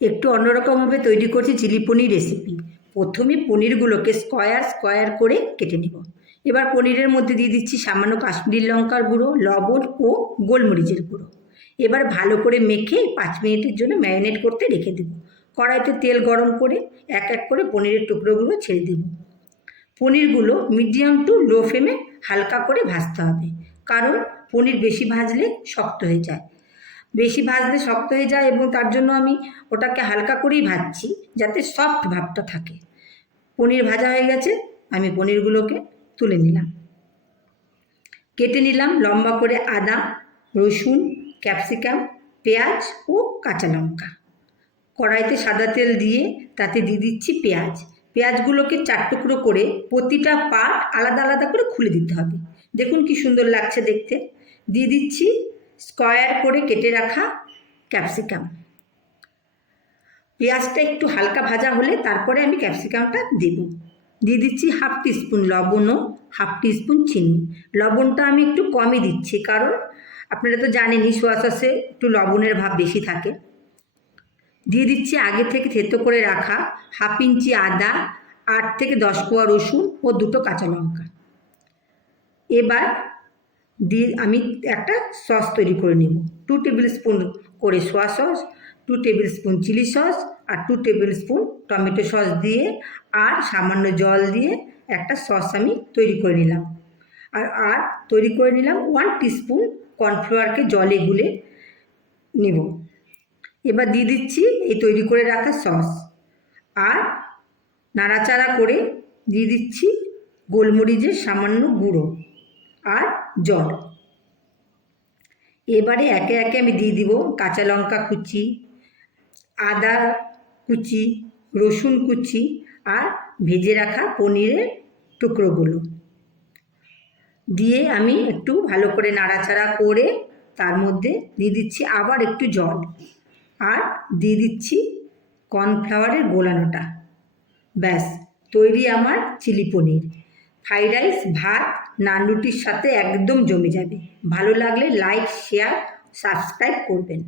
একটু অন্যরকমভাবে তৈরি করছি চিলি পনির রেসিপি। প্রথমে পনিরগুলোকে স্কোয়ার স্কোয়ার করে কেটে নেব। এবার পনিরের মধ্যে দিয়ে দিচ্ছি সামান্য কাশ্মীরি লঙ্কার গুঁড়ো, লবণ ও গোলমরিচের গুঁড়ো। এবার ভালো করে মেখে 5 মিনিটের জন্য ম্যারিনেট করতে রেখে দেবো। কড়াইতে তেল গরম করে এক এক করে পনিরের টুকরোগুলো ছেড়ে দেব। পনিরগুলো মিডিয়াম টু লো ফ্লেমে হালকা করে ভাজতে হবে, কারণ পনির বেশি ভাজলে শক্ত হয়ে যায়। বেশি ভাজলে শক্ত হয়ে যায় এবং তার জন্য আমি ওটাকে হালকা করেই ভাজছি, যাতে সফট ভাবটা থাকে। পনির ভাজা হয়ে গেছে, আমি পনিরগুলোকে তুলে নিলাম। কেটে নিলাম লম্বা করে আদা, রসুন, ক্যাপসিকাম, পেঁয়াজ ও কাঁচা লঙ্কা। কড়াইতে সাদা তেল দিয়ে তাতে দিয়ে দিচ্ছি পেঁয়াজ। পেঁয়াজগুলোকে 4 টুকরো করে প্রতিটা পার্ট আলাদা আলাদা করে খুলে দিতে হবে। দেখুন কি সুন্দর লাগছে দেখতে। দিয়ে দিচ্ছি স্কোয়ার করে কেটে রাখা ক্যাপসিকাম। পেঁয়াজটা একটু হালকা ভাজা হলে তারপরে আমি ক্যাপসিকামটা দেব। দিয়ে দিচ্ছি 1/2 টিস্পুন লবণ ও 1/2 টিস্পুন চিনি। লবণটা আমি একটু কমই দিচ্ছি, কারণ আপনারা তো জানেনই সোয়া সসে একটু লবণের ভাব বেশি থাকে। দিয়ে দিচ্ছি আগে থেকে থেতো করে রাখা 1/2 ইঞ্চি আদা, 8 থেকে 10 কোয়া রসুন ও 2টো কাঁচা লঙ্কা। এবার দিয়ে আমি একটা সস তৈরি করে নেব। 2 টেবিল স্পুন করে soya sauce, 2 tablespoon chilli sauce আর 2 টেবিল স্পুন টমেটো সস দিয়ে আর সামান্য জল দিয়ে একটা সস আমি তৈরি করে নিলাম। আর তৈরি করে নিলাম 1 টিস্পুন কর্নফ্লাওয়ারকে জলে গুলে নেব। এবার দিয়ে দিচ্ছি এই তৈরি করে রাখা সস, আর নাড়াচাড়া করে দিয়ে দিচ্ছি গোলমরিচের সামান্য গুঁড়ো আর জল। এবারে একে একে আমি দিয়ে দিব কাঁচা লঙ্কা কুচি, আদা কুচি, রসুন কুচি আর ভেজে রাখা পনিরের টুকরোগুলো দিয়ে আমি একটু ভালো করে নাড়াচাড়া করে তার মধ্যে দিয়ে দিচ্ছি আবার একটু জল আর দিয়ে দিচ্ছি কর্নফ্লাওয়ারের গোলানোটা। ব্যাস তৈরি আমার চিলি পনির। ফ্রাইড রাইস, ভাত, নান রুটির সাথে একদম জমে যাবে। ভালো লাগলে লাইক, শেয়ার, সাবস্ক্রাইব করবেন।